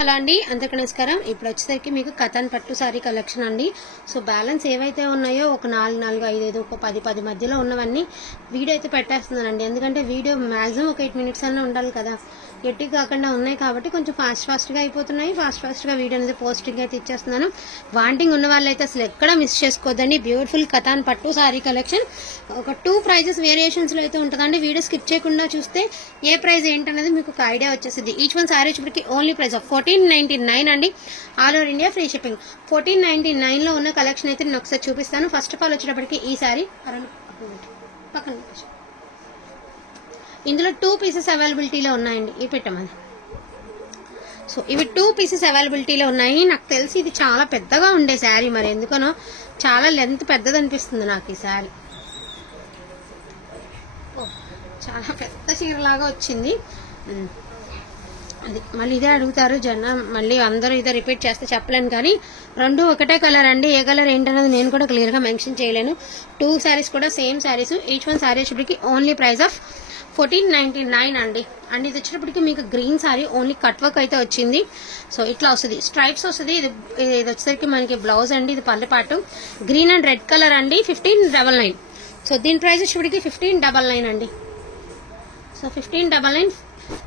Hello అండి, అందరికీ నమస్కారం. ఇప్పుడు వచ్చేసరికి మీకు కథన్ పట్టు సారీ కలెక్షన్ అండి. సో బ్యాలెన్స్ ఏవైతే ఉన్నాయో ఒక 4, 5 ఒక 10 మధ్యలో ఉన్నవన్నీ వీడియో అయితే పెట్టేస్తున్నానండి. ఎందుకంటే వీడియో మ్యాక్సిమం ఒక 8 మినిట్స్ అన్నా ఉండాలి కదా, ఎట్టి కాకుండా ఉన్నాయి కాబట్టి కొంచెం ఫాస్ట్గా అయిపోతున్నాయి. ఫాస్ట్గా వీడియో అనేది పోస్టింగ్ అయితే ఇచ్చేస్తున్నాను. వాంటింగ్ ఉన్న వాళ్ళైతే అసలు ఎక్కడ మిస్ చేసుకోవద్దండి. బ్యూటిఫుల్ కథాన్ పట్టు సారీ కలెక్షన్ ఒక 2 ప్రైజెస్ వేరియేషన్స్లో అయితే ఉంటుందండి. వీడియో స్కిప్ చేయకుండా చూస్తే ఏ ప్రైస్ ఏంటనేది మీకు ఒక ఐడియా వచ్చేసింది. ఈచ్ వన్ సారీ వచ్చేప్పటికి ఓన్లీ ప్రైస్ ఆఫ్ 1499 అండి. All over India free shipping. 1499 లో ఉన్న కలెక్షన్ అయితే నేను ఒకసారి చూపిస్తాను. ఫస్ట్ ఆఫ్ ఆల్ వచ్చేటప్పటికి ఈ సారీ పక్కన ఇందులో 2 పీసెస్ అవైలబిలిటీలో ఉన్నాయండి. ఇవి పెట్టమని. సో ఇవి 2 పీసెస్ అవైలబిలిటీలో ఉన్నాయి. నాకు తెలిసి ఇది చాలా పెద్దగా ఉండే శారీ, మరి ఎందుకనో చాలా లెంత్ పెద్దది అనిపిస్తుంది నాకు ఈ శారీ. చాలా పెద్ద చీరలాగా వచ్చింది. అది మళ్ళీ ఇదే అడుగుతారు జనం, మళ్ళీ అందరూ ఇదే రిపీట్ చేస్తే చెప్పలేను. కానీ రెండు ఒకటే కలర్ అండి. ఏ కలర్ ఏంటనేది నేను కూడా క్లియర్గా మెన్షన్ చేయలేను. 2 శారీస్ కూడా same saris. Each one sari వచ్చేప్పటికి ఓన్లీ ప్రైస్ ఆఫ్ 1499 అండి. అండ్ ఇది వచ్చేటప్పటికి మీకు green sorry only cut work అయితే వచ్చింది. సో ఇట్లా వస్తుంది, స్ట్రైప్స్ వస్తుంది. ఇది వచ్చేసరికి మనకి బ్లౌజ్ అండి. ఇది పల్లె పాటు గ్రీన్ అండ్ రెడ్ కలర్ అండి. 1599. సో దీని ప్రైస్ వచ్చేప్పటికి 1599 అండి. సో 1599.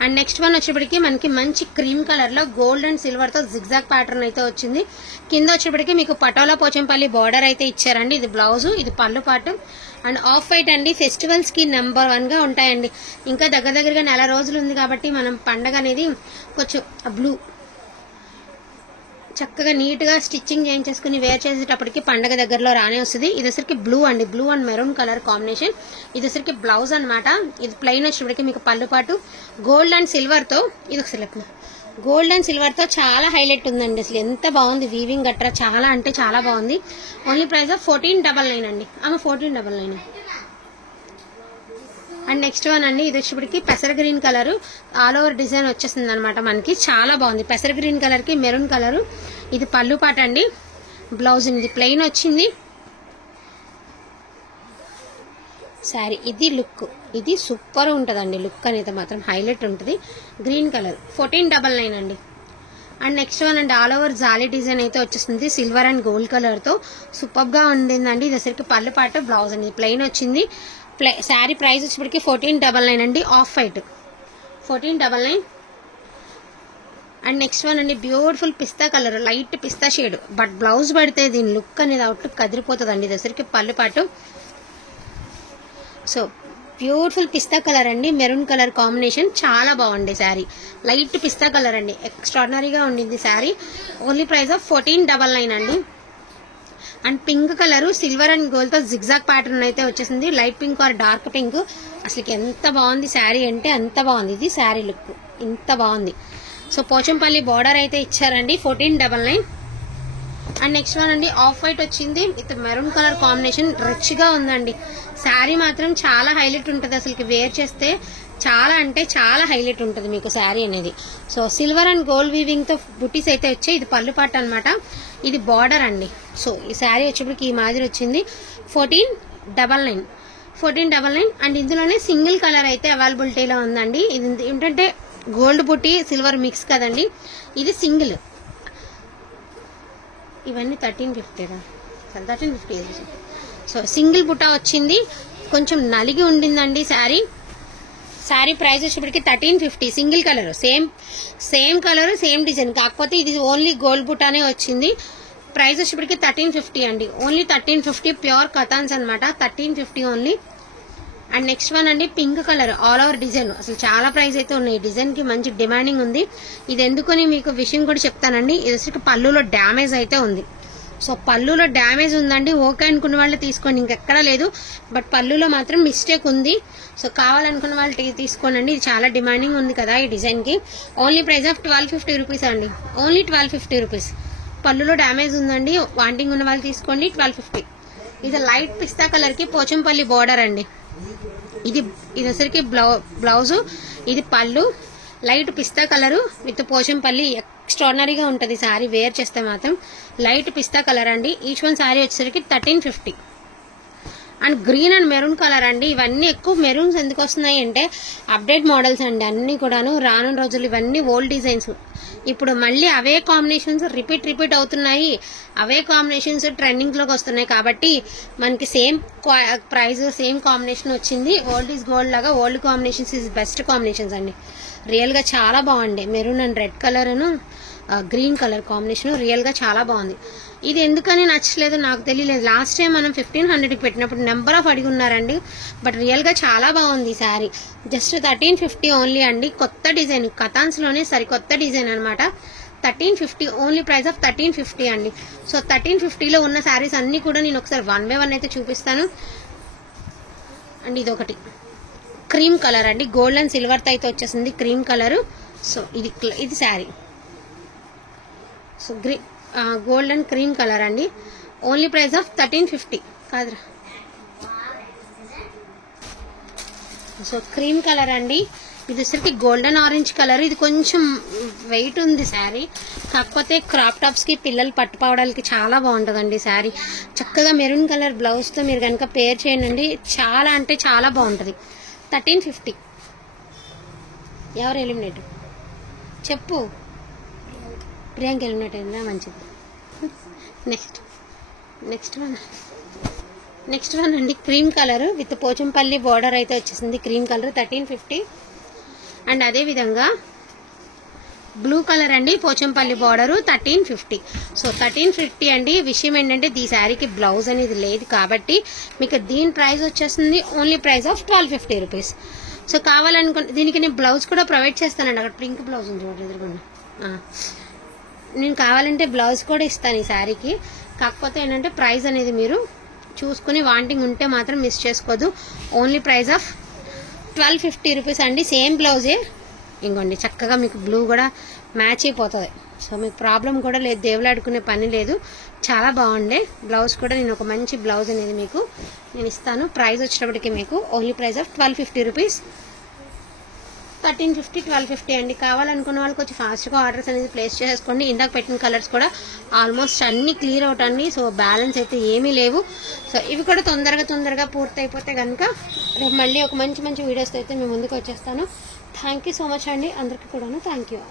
అండ్ నెక్స్ట్ వన్ వచ్చేప్పటికి మనకి మంచి క్రీమ్ కలర్ లో గోల్డ్ అండ్ సిల్వర్ తో జిగ్జాగ్ ప్యాటర్న్ అయితే వచ్చింది. కింద వచ్చేప్పటికి మీకు పటోలా పోచంపల్లి బార్డర్ అయితే ఇచ్చారండి. ఇది బ్లౌజ్, ఇది పళ్ళు పాటు అండ్ ఆఫ్ వైట్ అండి. ఫెస్టివల్స్ కి నెంబర్ 1 గా ఉంటాయండి. ఇంకా దగ్గరగా నెల రోజులు ఉంది కాబట్టి మనం పండగ అనేది కొంచెం బ్లూ చక్కగా నీట్ గా స్టిచ్చింగ్ చేయించేసుకుని వేర్ చేసేటప్పటికి పండగ దగ్గరలో రానే వస్తుంది. ఇది వచ్చరికి బ్లూ అండి, blue and maroon colour combination. ఇది వచ్చరికి బ్లౌజ్ అనమాట. ఇది ప్లెయిన్ వచ్చేటప్పటికి మీకు పళ్ళు పాటు గోల్డ్ అండ్ సిల్వర్ తో, ఇది ఒకసారి గోల్డ్ అండ్ సిల్వర్ తో చాలా హైలైట్ ఉందండి. అసలు ఎంత బాగుంది వీవింగ్ గట్రా, చాలా అంటే చాలా బాగుంది. ఓన్లీ ప్రైస్ ఆఫ్ 1499 అండి. 1499. అండ్ నెక్స్ట్ వన్ అండి, ఇది వచ్చేప్పటికి పెసర green colour all over design వచ్చేసింది అనమాట మనకి. చాలా బాగుంది. పెసర గ్రీన్ కలర్ కి మెరూన్ కలర్. ఇది పళ్ళు పాట అండి. బ్లౌజ్ ఇది ప్లెయిన్ వచ్చింది. సారీ ఇది లుక్, ఇది సూపర్ ఉంటుందండి. లుక్ అనేది మాత్రం హైలైట్ ఉంటుంది. గ్రీన్ కలర్ 1499 అండి. అండ్ నెక్స్ట్ వన్ అండి, ఆల్ ఓవర్ జాలీ డిజైన్ అయితే వచ్చేస్తుంది. సిల్వర్ అండ్ గోల్డ్ కలర్ తో సూపర్ గా ఉండిందండి. ఇది వచ్చరికి పళ్ళు పాట బ్లౌజ్ అండి. ప్లెయిన్ వచ్చింది. శారీ ప్రైస్ వచ్చేప్పటికి 1499 అండి. Off white 1499. And next one అండి, beautiful pista colour, light pista shade. But blouse పడితే దీని లుక్ అనేది అవుట్ లుక్ కదిరిపోతుందండి. దగ్గరికి పళ్ళు పాటు. సో బ్యూటిఫుల్ పిస్తా కలర్ అండి, మెరూన్ కలర్ కాంబినేషన్. చాలా బాగుంది శారీ. లైట్ పిస్తా కలర్ అండి, ఎక్స్ట్రాడినరీగా ఉండింది శారీ. ఓన్లీ ప్రైస్ ఆఫ్ 1499 అండి. And pink colour silver and gold తో జిగ్జాగ్ ప్యాటర్న్ అయితే వచ్చేసింది. Light pink or dark pink. అసలు ఎంత బాగుంది శారీ అంటే అంత బాగుంది. ఇది శారీ లుక్ ఇంత బాగుంది. సో పోచంపల్లి బార్డర్ అయితే ఇచ్చారండి. 1499. అండ్ నెక్స్ట్ వన్ అండి, ఆఫ్ వైట్ వచ్చింది with maroon colour combination. Rich గా ఉందండి శారీ. మాత్రం చాలా హైలైట్ ఉంటుంది. అసలు వేర్ చేస్తే చాలా అంటే చాలా హైలైట్ ఉంటుంది మీకు శారీ అనేది. So silver and gold weaving తో బుటీస్ అయితే వచ్చాయి. ఇది పళ్ళు పాట అనమాట. ఇది బార్డర్ అండి. సో ఈ శారీ వచ్చేప్పటికి ఈ మాదిరి వచ్చింది. 1499. అండ్ ఇందులోనే సింగిల్ కలర్ అయితే అవైలబిలిటీలో ఉందండి. ఇది ఏంటంటే గోల్డ్ బుటీ సిల్వర్ మిక్స్ కదండి. ఇది సింగిల్. ఇవన్నీ 1350. సో సింగిల్ బుటా వచ్చింది. కొంచెం నలిగి ఉండిందండి శారీ. శారీ ప్రైస్ వచ్చేప్పటికి 1350. Single colour, same colour same design, కాకపోతే ఇది ఓన్లీ గోల్డ్ బుటానే వచ్చింది. ప్రైస్ వచ్చేప్పటికి 1350 అండి. ఓన్లీ 1350. ప్యూర్ కథాన్స్ అనమాట. 1350 ఓన్లీ. అండ్ నెక్స్ట్ వన్ అండి, pink colour all over design. అసలు చాలా ప్రైస్ అయితే ఉన్నాయి. డిజైన్ కి మంచి డిమాండింగ్ ఉంది. ఇది ఎందుకని మీకు విషయం కూడా చెప్తానండి. ఇది వచ్చి పళ్ళులో డ్యామేజ్ అయితే ఉంది. సో పళ్ళులో డ్యామేజ్ ఉందండి. ఓకే అనుకున్న వాళ్ళు తీసుకోండి, ఇంకెక్కడా లేదు. బట్ పళ్ళులో మాత్రం మిస్టేక్ ఉంది. సో కావాలనుకున్న వాళ్ళు తీసుకోండి. ఇది చాలా డిమాండింగ్ ఉంది కదా ఈ డిజైన్ కి. ఓన్లీ ప్రైస్ ఆఫ్ 1250 రూపీస్ అండి. Only 1250 rupees. పళ్ళులో డ్యామేజ్ ఉందండి. వాంటింగ్ ఉన్న వాళ్ళు తీసుకోండి. 1250. ఇది లైట్ పిస్తా కలర్ కి పోచంపల్లి బార్డర్ అండి. ఇది వచ్చరికి బ్లౌజ్, ఇది పళ్ళు. Light pista colour with Pochampally. ఎక్స్ట్రాడినరీగా ఉంటుంది శారీ వేర్ చేస్తే మాత్రం. లైట్ పిస్తా కలర్ అండి. ఈచ్ వన్ శారీ వచ్చేసరికి 1350. And green and maroon colour అండి. ఇవన్నీ ఎక్కువ మెరూన్స్ ఎందుకు వస్తున్నాయి అంటే అప్డేట్ మోడల్స్ అండి అన్ని కూడాను. రానున్న రోజులు ఇవన్నీ ఓల్డ్ డిజైన్స్, ఇప్పుడు మళ్ళీ అవే కాంబినేషన్స్ రిపీట్ అవుతున్నాయి, అవే కాంబినేషన్స్ ట్రెండింగ్ లోకి వస్తున్నాయి. కాబట్టి మనకి సేమ్ ప్రైస్ సేమ్ కాంబినేషన్ వచ్చింది. ఓల్డ్ ఈజ్ గోల్డ్ లాగా old combinations is best combinations అండి. రియల్ గా చాలా బాగుంది. Maroon and red colour Anu green colour combination real గా చాలా బాగుంది. ఇది ఎందుకని నచ్చలేదు నాకు తెలియలేదు. లాస్ట్ టైం మనం 1500కి పెట్టినప్పుడు నెంబర్ ఆఫ్ అడిగి ఉన్నారండి. బట్ రియల్ గా చాలా బాగుంది ఈ శారీ. జస్ట్ 1350 ఓన్లీ అండి. కొత్త డిజైన్, కథాన్స్ లోనే సరికొత్త డిజైన్ అనమాట. 1350 ఓన్లీ ప్రైస్ ఆఫ్ 1350 అండి. సో 1350లో ఉన్న శారీస్ అన్ని కూడా నేను ఒకసారి 1 by 1 అయితే చూపిస్తాను. అండ్ ఇదొకటి క్రీమ్ కలర్ అండి. గోల్డ్ అండ్ సిల్వర్ తో అయితే వచ్చేసింది క్రీమ్ కలర్. సో ఇది sari. So gold and cream colour అండి. ఓన్లీ ప్రైస్ ఆఫ్ 1350 కాదురా. సో క్రీమ్ కలర్ అండి. ఇది వచ్చరికి గోల్డెన్ ఆరెంజ్ కలర్. ఇది కొంచెం వెయిట్ ఉంది శారీ, కాకపోతే క్రాప్ టాప్స్ కి పిల్లలు పట్టుకోవడానికి చాలా బాగుంటుందండి శారీ. చక్కగా మెరూన్ కలర్ బ్లౌజ్ తో మీరు కనుక పేర్ చేయండి, చాలా అంటే చాలా బాగుంటుంది. 1350. ఎవరు ఎలిమినేట్ చెప్పు? ప్రియాంక ఎలిమినేట్ అయిందా? మంచిది. నెక్స్ట్ వన్ అండి cream colour with Pochampally border అయితే వచ్చేసింది. Cream colour 1350. అండ్ అదే విధంగా బ్లూ కలర్ అండి, పోచంపల్లి బోర్డర్ 1350. సో 1350 అండి. విషయం ఏంటంటే ఈ శారీకి బ్లౌజ్ అనేది లేదు కాబట్టి మీకు దీని ప్రైస్ వచ్చేస్తుంది only price of 1250 rupees. So కావాలనుకుంటే దీనికి నేను బ్లౌజ్ కూడా ప్రొవైడ్ చేస్తానండి. అక్కడ పింక్ బ్లౌజ్ ఉంది చూడండి ఎదురుకుండా. నేను కావాలంటే బ్లౌజ్ కూడా ఇస్తాను ఈ శారీకి. కాకపోతే ఏంటంటే ప్రైస్ అనేది మీరు చూసుకుని వాంటింగ్ ఉంటే మాత్రం మిస్ చేసుకోదు. ఓన్లీ ప్రైస్ ఆఫ్ 1250 రూపీస్ అండి. సేమ్ బ్లౌజే ఇంకోండి, చక్కగా మీకు బ్లూ కూడా మ్యాచ్ అయిపోతుంది. సో మీకు ప్రాబ్లం కూడా లేదు, దేవులాడుకునే పని లేదు. చాలా బాగుండే బ్లౌజ్ కూడా నేను ఒక మంచి బ్లౌజ్ అనేది మీకు నేను ఇస్తాను. ప్రైస్ వచ్చేటప్పటికి మీకు ఓన్లీ ప్రైస్ ఆఫ్ 1250 రూపీస్. 1350 1250 అండి. కావాలనుకున్న వాళ్ళకి వచ్చి ఫాస్ట్గా ఆర్డర్స్ అనేది ప్లేస్ చేసుకోండి. ఇందాక పెట్టిన కలర్స్ కూడా ఆల్మోస్ట్ అన్ని క్లియర్ అవుట్ అండి. సో బ్యాలెన్స్ అయితే ఏమీ లేవు. సో ఇవి కూడా తొందరగా పూర్తి అయిపోతే కనుక రేపు మళ్ళీ ఒక మంచి వీడియోస్ అయితే మేము ముందుకు వచ్చేస్తాను. థ్యాంక్ యూ సో మచ్ అండి అందరికీ కూడాను. Thank you.